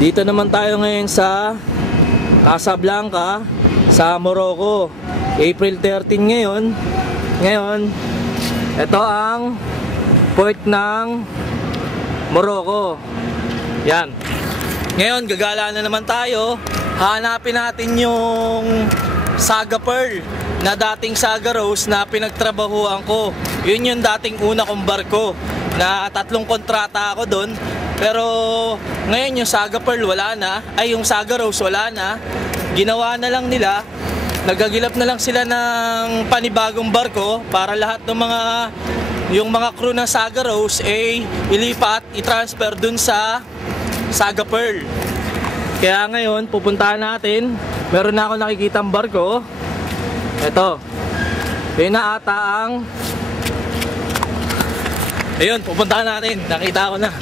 Dito naman tayo ngayon sa Casablanca, sa Morocco. April 13 ngayon. Ito ang port ng Morocco. Yan. Ngayon, gagala na naman tayo. Hanapin natin yung Saga Pearl na dating Saga Rose na pinagtrabahuan ko. Yun yung dating una kong barko na 3 kontrata ako doon. Pero ngayon yung Saga Pearl wala na, ay yung Saga Rose wala na. Ginawa na lang nila, nagagilap na lang sila ng panibagong barko para lahat ng yung mga crew ng Saga Rose ay ilipat, i-transfer dun sa Saga Pearl. Kaya ngayon pupuntahan natin, meron na ako nakikitang barko. Ito, yun na ata ang, ayun, pupuntahan natin, nakita ko na.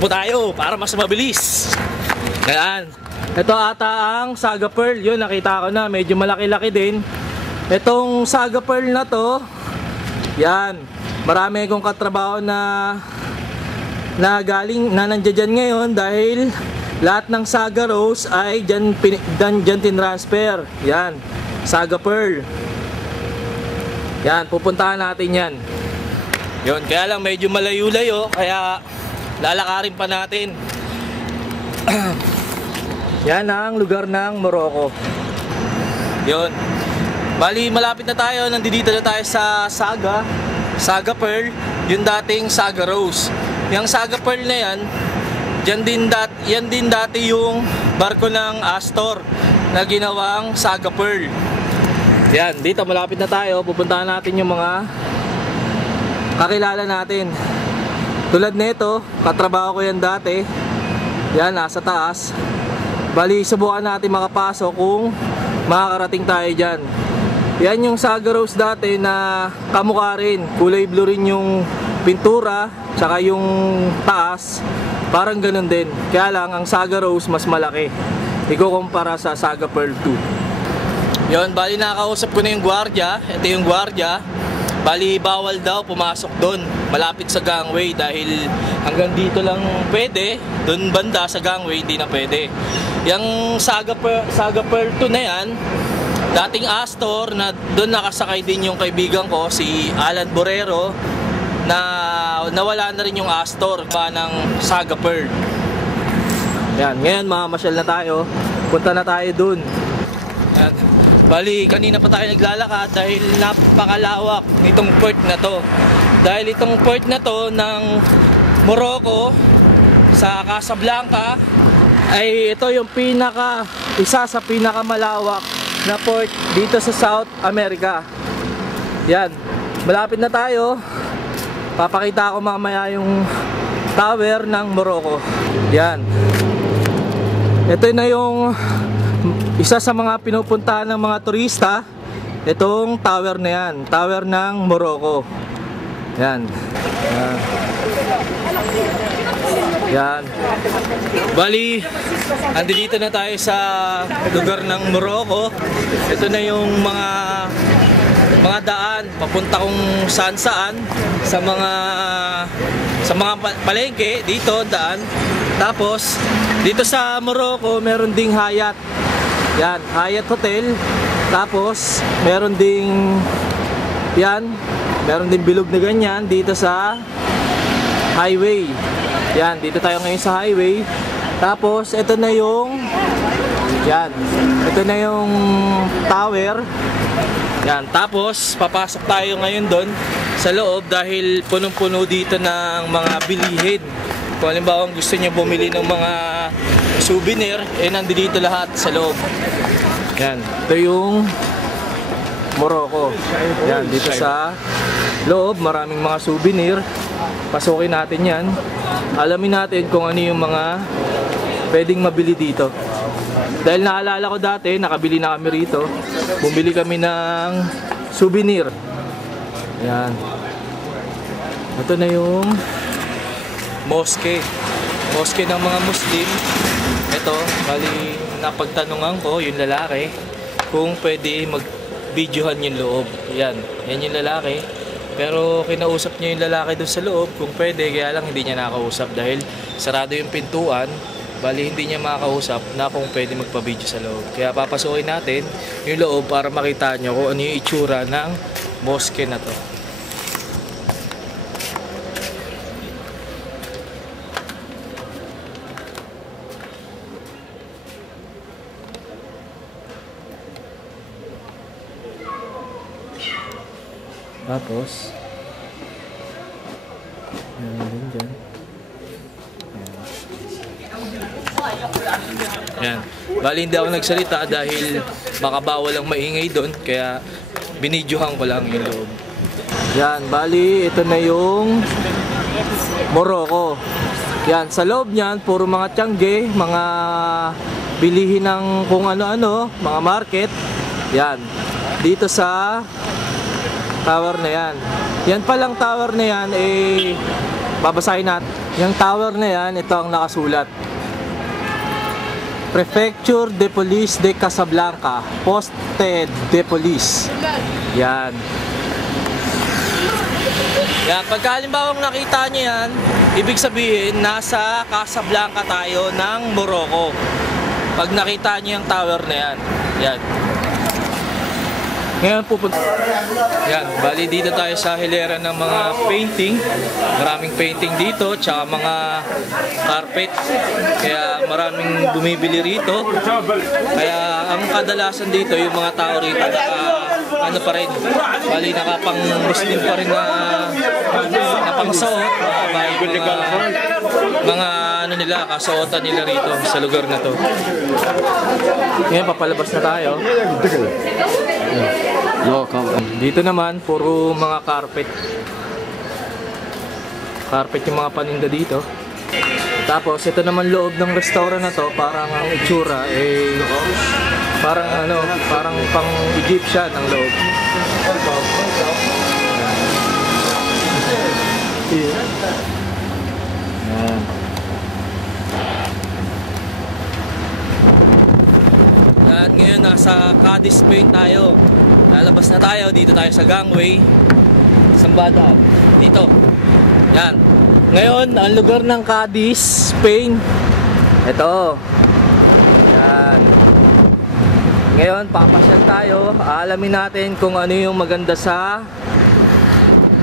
Po tayo para mas mabilis. Ayan. Ito ata ang Saga Pearl. Yun, nakita ko na. Medyo malaki-laki din. Itong Saga Pearl na to, yan. Marami akong katrabaho na nandiyan dyan ngayon dahil lahat ng Saga Rose ay dyan tinransfer. Yan. Saga Pearl. Yan. Pupuntahan natin yan. Yun. Kaya lang medyo malayo-layo. Kaya lalakarin pa natin. Yan ang lugar ng Morocco. Yun. Bali, malapit na tayo. Nandito na tayo sa Saga Pearl. Yung dating Saga Rose. Yung Saga Pearl na yan, yan din dati yung barko ng Astor na ginawang Saga Pearl. Yan, dito malapit na tayo. Pupuntahan natin yung mga kakilala natin. Tulad nito, katrabaho ko yan dati. Yan, nasa taas. Bali, subukan natin makapasok kung makakarating tayo dyan. Yan yung Saga Rose dati na kamukha rin. Kulay blue rin yung pintura, tsaka yung taas. Parang ganun din. Kaya lang, ang Saga Rose mas malaki. Ikukumpara sa Saga Pearl 2. Yun, bali nakakausap ko na yung gwardiya. Ito yung gwardiya. Bali, bawal daw pumasok doon, malapit sa gangway, dahil hanggang dito lang pwede. Doon banda sa gangway hindi na pwede. Yung Saga Pearl 2 na yan, dating Astor, na doon nakasakay din yung kaibigan ko, si Alan Borrero, na nawala na rin yung Astor pa ng Saga Pearl. Yan, ngayon mamamasyal na tayo, punta na tayo doon. Yan. Bali, kanina pa tayo naglalakad dahil napakalawak nitong port na to. Dahil itong port na to ng Morocco sa Casablanca ay ito yung isa sa pinakamalawak na port dito sa South America. Yan, malapit na tayo. Papakita ko mamaya yung tower ng Morocco. Yan. Ito na yung isa sa mga pinupuntahan ng mga turista, itong tower na yan, tower ng Morocco. Yan. Yan. Bali, andito na tayo sa lugar ng Morocco. Ito na yung mga daan papunta kung saan-saan sa mga palengke dito daan. Tapos dito sa Morocco meron ding Hyatt. Yan, Hyatt Hotel. Tapos meron ding bilog na ganyan dito sa highway. Yan, dito tayo ngayon sa highway. Tapos ito na yung tower. Yan, tapos papasok tayo ngayon doon sa loob dahil punong-puno dito ng mga bilihin. Kung halimbawa gusto niyo bumili ng mga souvenir, nandito lahat sa loob. Yan, ito yung Morocco. Yan, dito sa loob maraming mga souvenir. Pasukin natin yan. Alamin natin kung ano yung mga pwedeng mabili dito. Dahil naalala ko dati, nakabili na kami rito. Bumili kami ng souvenir. Yan. Ito na yung mosque ng mga Muslim. Ito, bali napagtanungan ko yung lalaki kung pwede mag-videohan yung loob. Yan yung lalaki. Pero kinausap niya yung lalaki doon sa loob kung pwede, kaya lang hindi niya nakausap dahil sarado yung pintuan. Bali hindi niya makakausap na kung pwede magpa-video sa loob. Kaya papasukin natin yung loob para makita nyo kung ano yung itsura ng mosque na to. Tapos yan din dyan. Yan. Bali hindi ako nagsalita dahil baka bawal ang maingay doon, kaya binidyohan ko lang yung loob. Yan, bali ito na yung Morocco. Yan, sa loob niyan puro mga tiyangge, mga bilihin ng kung ano-ano, mga market. Yan. Dito sa tower na yan. Yan palang tower na yan babasahin natin. Yung tower na yan, ito ang nakasulat. Prefecture de Police de Casablanca, Poste de Police. Yan. Yan, pagka halimbawang nakita nyo yan, ibig sabihin nasa Casablanca tayo ng Morocco. Pag nakita nyo yung tower na yan. Yan. Ngayon pupunta. Yan, bali dito tayo sa hilera ng mga painting. Maraming painting dito, tsaka mga carpet. Kaya maraming bumibili rito. Kaya ang kadalasan dito, yung mga tao rito, ano pa rin, bali nakapang Muslim pa rin na napangsuot. Mga ano nila, kasuotan nila rito sa lugar na to. Ngayon, papalabas na tayo. Dito naman, puro mga carpet. Carpet yung mga paninda dito. Tapos, ito naman loob ng restaurant na to, parang ang itsura, parang ano, parang pang Egyptian ang loob. Yan. At ngayon, nasa Cadiz, Spain tayo. Lalabas na tayo, dito tayo sa gangway. Sambada. Dito. Yan. Ngayon, ang lugar ng Cadiz, Spain. Ito. Yan. Ngayon, papasyal tayo. Aalamin natin kung ano yung maganda sa...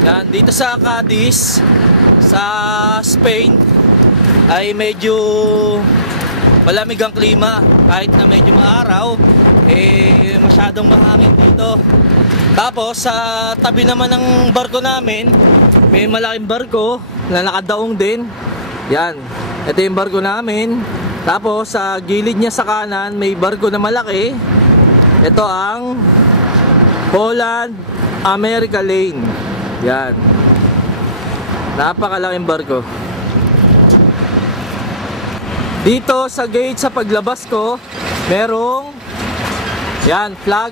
Yan. Dito sa Cadiz, sa Spain, ay medyo malamig ang klima. Kahit na medyo maaraw, masyadong mahangin dito. Tapos sa tabi naman ng barko namin, may malaking barko na nakadaong din. Yan, ito yung barko namin. Tapos sa gilid niya sa kanan, may barko na malaki. Ito ang Holland America Lane. Yan, napakalaking barko. Dito sa gate sa paglabas ko, merong yan, flag.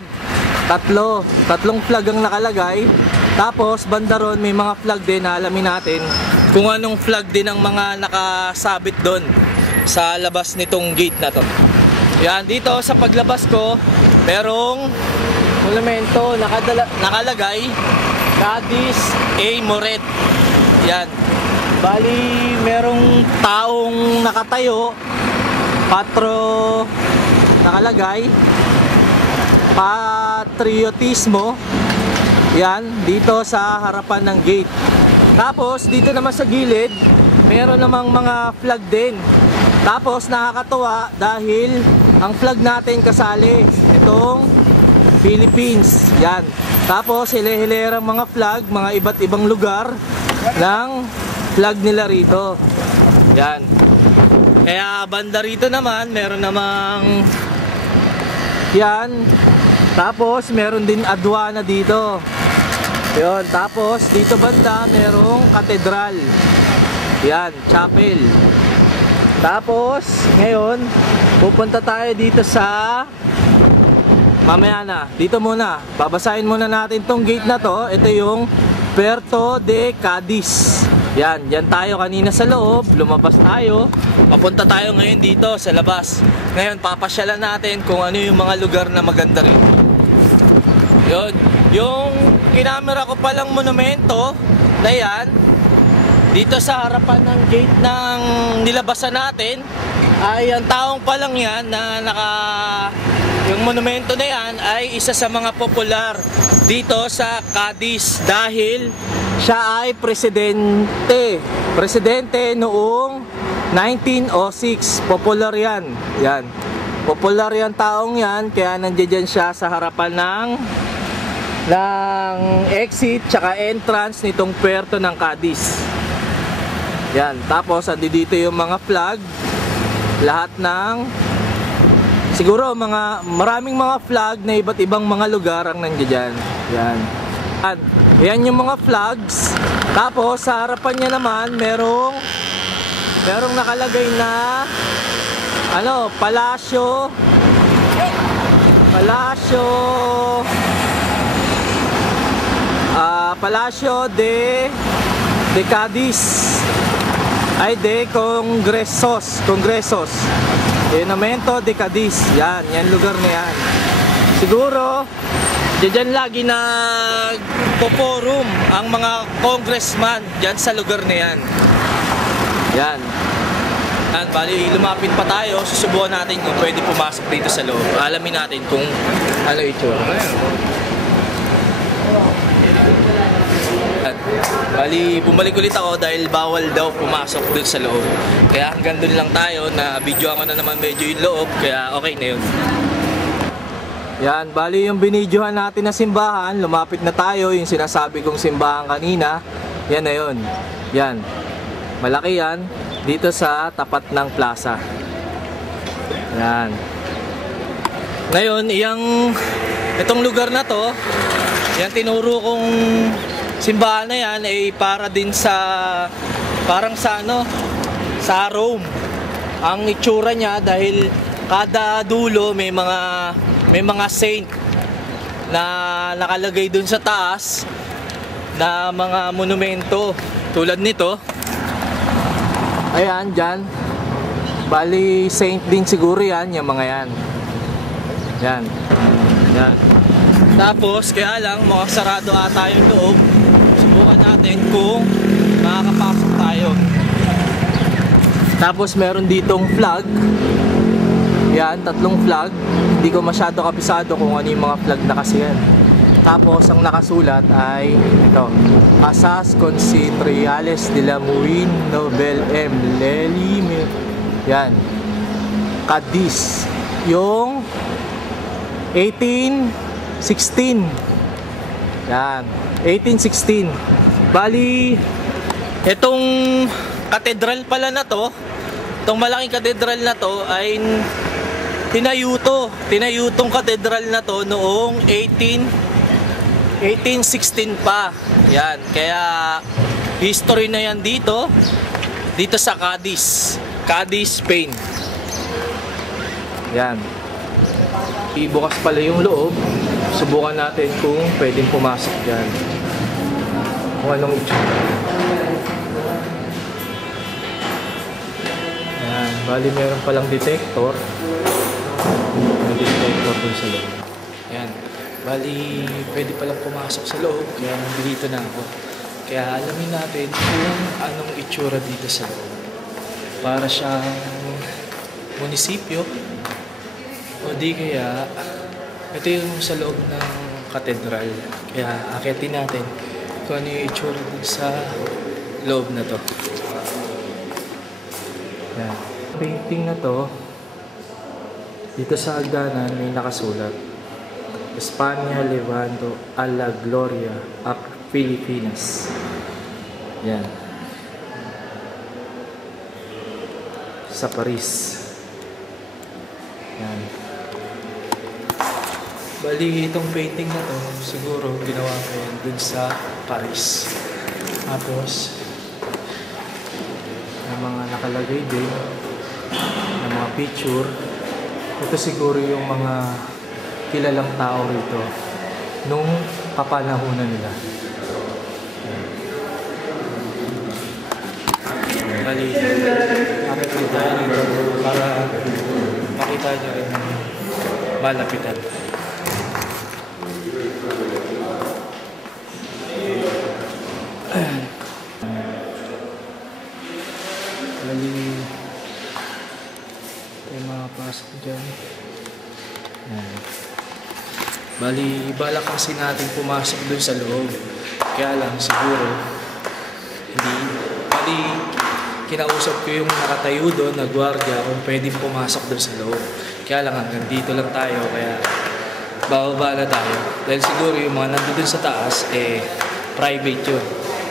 Tatlong flag ang nakalagay. Tapos banda ron may mga flag din na alamin natin kung anong flag din ang mga nakasabit doon sa labas nitong gate na to. Yan, dito sa paglabas ko, merong monumento nakalagay Cadiz A. Moret. Yan. Bali, merong taong nakatayo, patro nakalagay, patriotismo. Yan, dito sa harapan ng gate. Tapos dito naman sa gilid, meron namang mga flag din. Tapos nakakatuwa dahil ang flag natin kasali itong Philippines. Yan. Tapos hile-hilerang mga flag, mga iba't ibang lugar ng flag nila rito. Yan. Kaya banda rito naman, meron namang yan. Tapos meron din aduana dito. Yun. Tapos dito banda merong katedral. Yan, chapel. Tapos ngayon pupunta tayo dito sa mamaya na. Dito muna. Babasahin muna natin tong gate na to. Ito yung Puerto de Cadiz. Yan, yan tayo kanina sa loob, lumabas tayo, papunta tayo ngayon dito sa labas. Ngayon, papasyalan natin kung ano yung mga lugar na maganda rin. Yun, yung kinamera ko palang monumento na yan, dito sa harapan ng gate ng nilabasan natin, ay ang taong pa lang yan na yung monumento na yan ay isa sa mga popular dito sa Cadiz dahil siya ay presidente noong 1906. Popular yan. Yan. Popular yan taong yan, kaya nandiyan siya sa harapan ng exit tsaka entrance nitong puerto ng Cadiz. Yan. Tapos dito yung mga flag, lahat ng siguro maraming mga flag na iba't ibang mga lugar ang nandiyan. Yan. Yan yung mga flags. Tapos sa harapan niya naman merong nakalagay na Palacio de Cadiz ay de Congresos Monumento de Cadiz. Yan lugar na yan. Siguro diyan lagi nagpo-forum ang mga congressman diyan sa lugar na yan. Yan. Bali, lumapit pa tayo, susubukan natin kung pwede pumasok dito sa loob. Alamin natin kung ano itsura. Bali, bumalik ulit ako dahil bawal daw pumasok dun sa loob. Kaya hanggang dun lang tayo, na videoan ko na naman medyo yung loob, kaya okay na yun. Yan, bali yung binidyohan natin na simbahan, lumapit na tayo, yung sinasabi kong simbahan kanina. Yan na yun. Yan. Malaki yan. Dito sa tapat ng plaza. Yan. Ngayon, itong lugar na to, yan tinuro kong simbahan na yan ay para din parang sa Rome. Ang itsura niya dahil kada dulo may mga saint na nakalagay dun sa taas na mga monumento tulad nito. Ayan, dyan. Bali, saint din siguro yan, yung mga yan. Yan. Yan. Tapos, kaya lang, makasarado ata yung loob. Subukan natin kung makakapasok tayo. Tapos, meron ditong flag. Yan, 3 flag. Hindi ko masyado kabisado kung ano yung mga flag na kasi yan. Tapos ang nakasulat ay ito, Asas Consitriales de la Muin Nobel M. Lelime. Yan. Cadiz. Yung 1816. Yan. 1816. Bali, itong katedral pala na to, itong malaking katedral na to ay tinayutong katedral na to noong 1816 pa. Yan, kaya history na yan dito sa Cadiz, Spain. Yan. Ibukas pala yung loob. Subukan natin kung pwedeng pumasok dyan. Kung anong itsura. Yan, bali meron palang detector. May detector dun sa loob. Yan. Bali, pwede palang pumasok sa loob, kaya nandito na ako. Kaya alamin natin kung anong itsura dito sa loob. Para siyang munisipyo, o di kaya ito yung sa loob ng katedral. Kaya akitin natin kung ano yung itsura dito sa loob na to. Yan. Painting na to, dito sa hagdanan may nakasulat, España levando a la gloria a Pilipinas. Yan. Sa Paris. Yan. Bali, itong painting na to, siguro ginawa ko yan dun sa Paris. Tapos, may mga nakalagay din na mga picture. Ito siguro yung mga kilalang tao rito nung kapanahunan nila. Bali, bakit kita nito para makita nyo rin ng malapitan. Bali, tayo makapasok dyan. Yan. Bali, balak kasi natin pumasok dun sa loob. Kaya lang, siguro, hindi. Bali, kinausap ko yung nakatayo doon na gwardiya kung pwedeng pumasok dun sa loob. Kaya lang, hanggang dito lang tayo. Kaya, bababa na tayo. Dahil siguro yung mga nandun sa taas, private yun.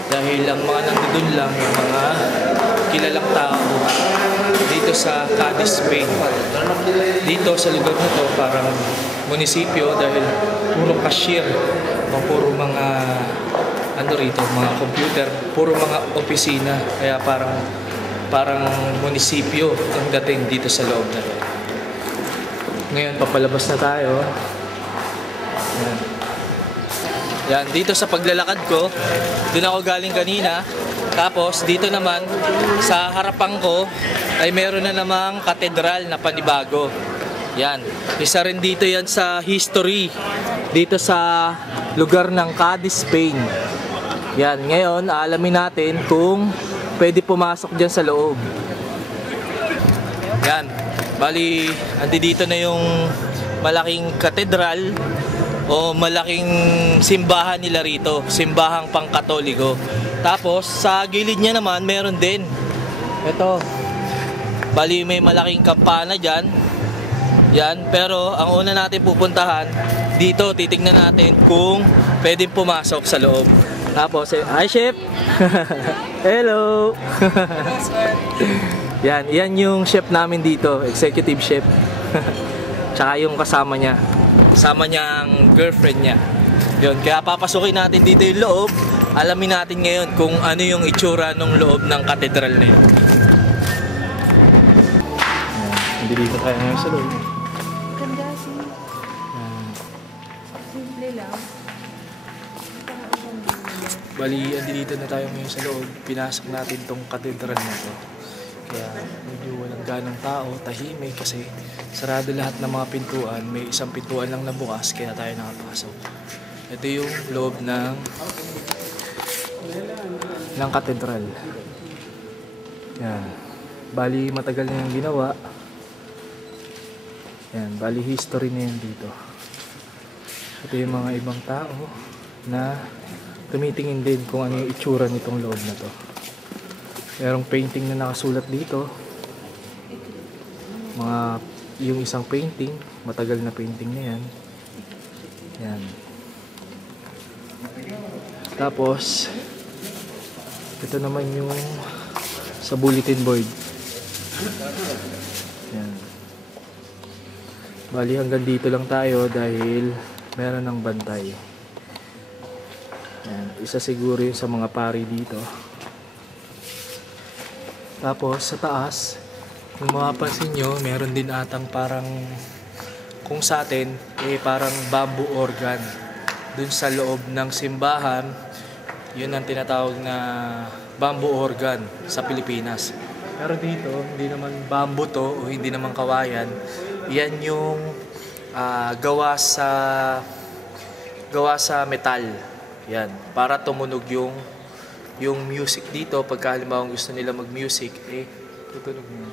Dahil ang mga nandun lang yung mga kilalang tao dito sa Cadiz, Spain. Dito sa lugar na to, parang munisipyo dahil puro cashier o puro mga ano rito, mga computer, puro mga opisina. Kaya parang munisipyo ang dating dito sa loob na to. Ngayon, papalabas na tayo. Yan. Yan, dito sa paglalakad ko, doon ako galing kanina. Tapos dito naman sa harapan ko ay meron na namang katedral na panibago. Yan, isa rin dito yan sa history dito sa lugar ng Cadiz, Spain. Yan, ngayon aalamin natin kung pwede pumasok dyan sa loob. Yan, bali andi dito na yung malaking katedral o malaking simbahan nila rito, simbahang pangkatoliko. Tapos sa gilid niya naman meron din ito, bali may malaking kampana dyan. Yan, pero ang una natin pupuntahan dito, titignan natin kung pwedeng pumasok sa loob. Tapos, hi chef. Hello. Yan yung chef namin dito, executive chef. Tsaka yung kasama niya. Kasama niyang girlfriend niya. Yun, kaya papasukin natin dito yung loob. Alamin natin ngayon kung ano yung itsura ng loob ng katedral na yun. Hindi dito tayo ngayon sa loob. Ganda siya. Simple lang. Bali, dito na tayo ngayon sa loob. Pinasok natin tong katedral na to. Kaya medyo walang ganong tao, tahimik kasi sarado lahat ng mga pintuan. May isang pintuan lang na bukas, kaya tayo nakapasok. Ito yung loob ng katedral. Yan. Bali, matagal na yung ginawa. Yan. Bali, history na yan dito. Ito yung mga ibang tao na tumitingin din kung ano yung itsura nitong loob na to. Merong painting na nakasulat dito. Yung isang painting, matagal na painting na yan. Yan. Tapos, ito naman yung sa bulletin board. Yan. Bali hanggang dito lang tayo dahil meron ng bantay. Yan. Isa siguro yung sa mga pari dito. Tapos sa taas, kung mapapansin nyo, meron din atang parang, kung sa atin, parang bamboo organ. Dun sa loob ng simbahan, yun ang tinatawag na bamboo organ sa Pilipinas. Pero dito, hindi naman bamboo to o hindi naman kawayan. Yan yung gawa sa metal. Yan, para tumunog yung music dito. Pagka halimbawa gusto nila mag-music, tutunog mo.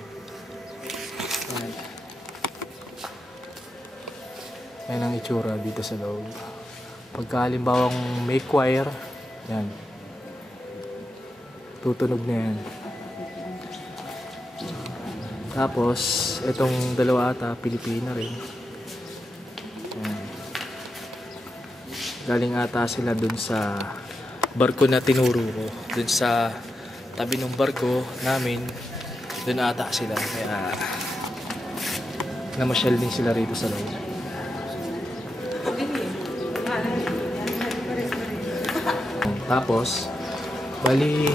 Yan. Yan ang itsura dito sa loob. Pagka halimbawa may choir, yan, tutunog na yan. Tapos itong dalawa ata Pilipina rin. Yan. Galing ata sila dun sa barko na tinuro ko. Dun sa tabi ng barko namin, dun ata sila. Kaya namasyal din sila rito sa loob. Tapos, bali,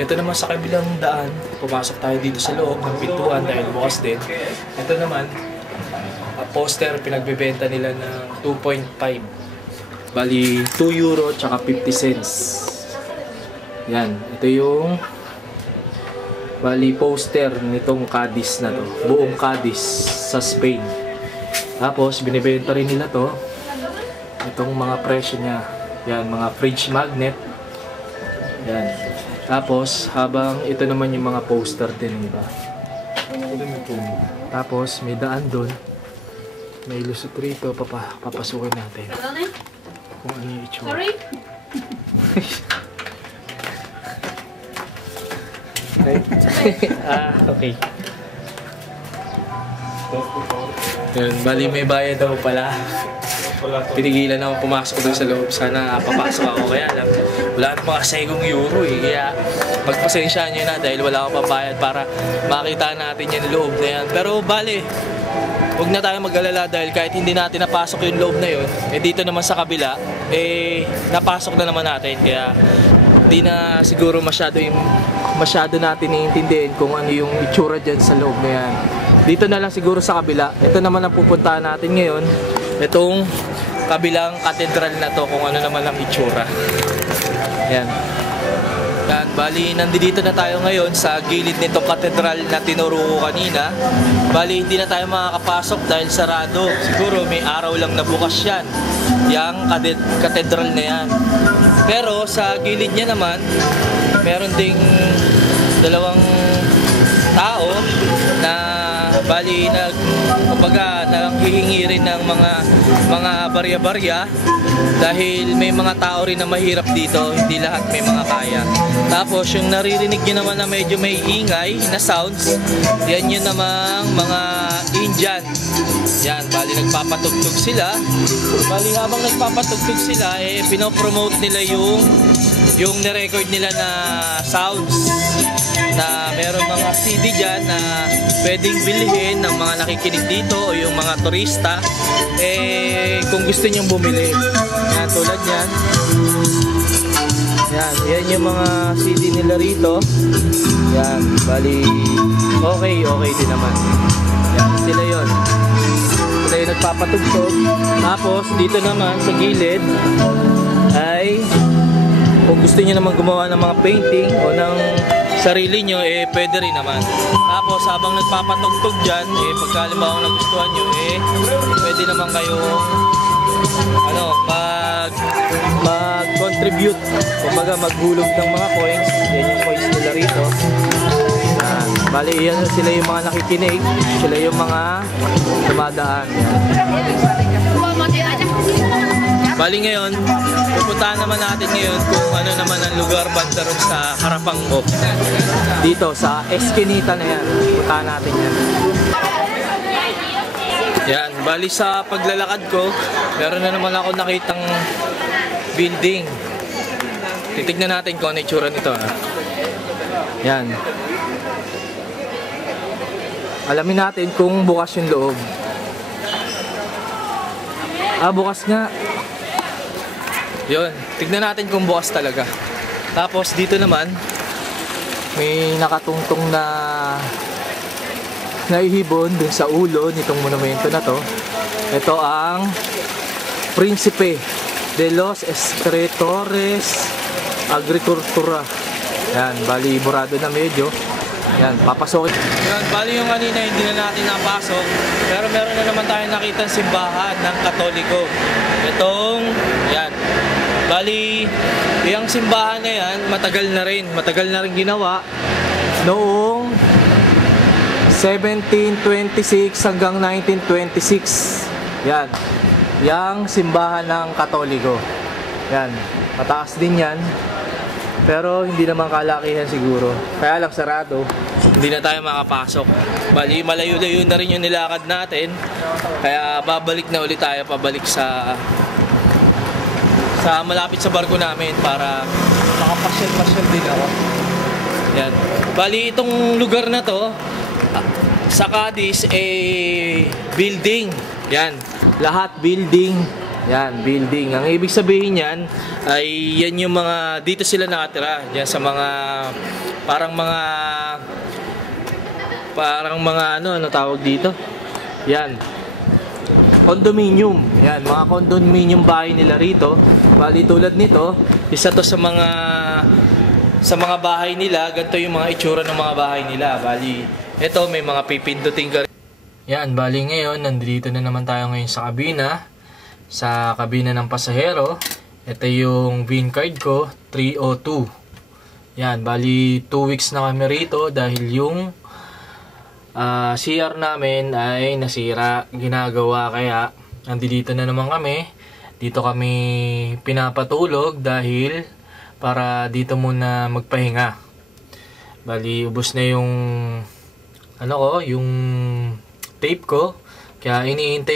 ito naman sa kabilang daan, pumasok tayo dito sa loob ng pintuan dahil bukas din. Ito naman, poster, pinagbebenta nila ng 2.5. Bali, 2 euro tsaka 50 cents. Yan, ito yung bali poster nitong Cadiz na to. Buong Cadiz sa Spain. Tapos, binibenta rin nila to. Itong mga presyo niya. Yan, mga fridge magnet. Yan. Tapos, habang ito naman yung mga poster din, di ba? Tapos may daan doon. May lusot rito, papasukin natin. Kung ano yung itsura. Sorry? Okay. Yun, bali may bayad daw pala. Pinigilan ako pumasok doon sa loob. Sana papasok ako, kaya lang wala namang kasegong euro eh. Kaya pagpasensyaan nyo na dahil wala akong pabayad para makita natin yung loob na yan. Pero bali, huwag na tayo mag-alala dahil kahit hindi natin napasok yung loob na yun, eh dito naman sa kabila, eh napasok na naman natin. Kaya di na siguro masyado natin iintindihin kung ano yung itsura dyan sa loob na yan. Dito na lang siguro sa kabila. Ito naman ang pupuntahan natin ngayon. Itong kabilang katedral na to, kung ano naman ang itsura. Yan. Yan, bali nandito na tayo ngayon sa gilid nitong katedral na tinuro ko kanina. Bali hindi na tayo makakapasok dahil sarado. Siguro may araw lang na bukas yan, yung katedral na yan. Pero sa gilid niya naman, meron ding dalawang tao na bali nanghihingi rin ng mga barya-barya dahil may mga tao rin na mahirap dito, hindi lahat may mga kaya. Tapos yung naririnig nyo naman na medyo may ingay na sounds, yan yun namang mga Indian. Yan, bali nagpapatugtog sila. Bali habang nagpapatugtog sila, eh pinopromote nila yung nirecord nila na sounds, na meron mga CD dyan na pwedeng bilhin ng mga nakikinig dito o yung mga turista, eh kung gusto nyong bumili. Yan, tulad yan. Yan yung mga CD nila rito. Yan, bali okay din naman. Yan, sila yon. Sila yung nagpapatugtog. Tapos dito naman sa gilid ay kung gusto niyo naman gumawa ng mga painting o ng sarili nyo, eh pwede rin naman. Tapos habang nagpapatugtog dyan, eh pagka halimbawa nagustuhan nyo, eh pwede naman kayo mag-contribute, kumbaga maghulog ng mga coins. Yan yung coins nila rito. Bali yan sila yung mga nakikinig, sila yung mga dumadaan. Bali ngayon, pupuntahan naman natin ngayon kung ano naman ang lugar banda ron sa harapang ko. Dito sa Eskinita na yan, pupuntahan natin yan. Yan, bali sa paglalakad ko, meron na naman ako nakitang building. Titignan natin kung ano itsura nito. Yan. Alamin natin kung bukas yung loob. Bukas nga. Yun, tignan natin kung bukas talaga. Tapos dito naman, may nakatungtong na naihibon dun sa ulo nitong monumento na to. Ito ang Príncipe de los Escritores Agricultura. Yan, bali burado na medyo. Yan, papasokin. Yan, bali yung kanina hindi na natin napasok. Pero meron na naman tayo nakita simbahan ng Katoliko. Itong, yan. Bali, yung simbahan na yan, matagal na rin ginawa. Noong 1726 hanggang 1926. Yan. Yang simbahan ng Katoliko. Yan. Mataas din yan. Pero hindi naman kalakihan siguro. Kaya lang sarado. Hindi na tayo makapasok. Bali, malayo-layo na rin yung nilakad natin. Kaya babalik na ulit tayo, pabalik sa malapit sa barko namin para makapasyal-pasyal din ako. Yan. Bali, itong lugar na to, sa Cadiz, building. Yan. Lahat building. Yan, building. Ang ibig sabihin yan, ay yan yung mga, dito sila nakatira. Yan sa mga, parang mga ano tawag dito? Yan. Condominium. Yan, mga condominium bahay nila rito. Bali tulad nito, isa to sa mga bahay nila. Ganito yung mga itsura ng mga bahay nila. Bali, ito may mga pipindutin ka rin. Yan, bali ngayon, nandito na naman tayo ngayon sa kabina. Sa kabina ng pasahero. Ito yung VIN card ko, 302. Yan, bali 2 weeks na kami rito dahil yung CR namin ay nasira, ginagawa, kaya nandito na naman kami. Dito kami pinapatulog dahil para dito muna magpahinga. Bali, ubos na yung yung tape ko, kaya iniintay